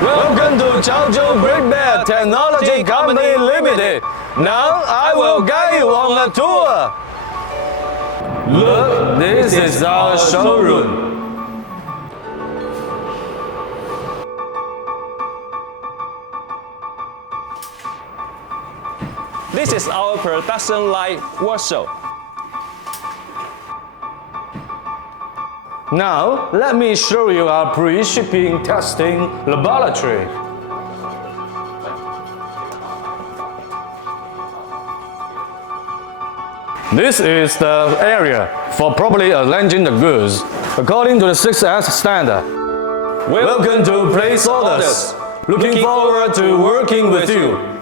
Welcome to Chaozhou GreatBear Technology Company Limited. Now I will guide you on a tour. Look, this is our showroom. This is our production line workshop. Now, let me show you our pre-shipping testing laboratory. This is the area for properly arranging the goods according to the 6S standard. Welcome to Place Orders. Looking forward to working with you.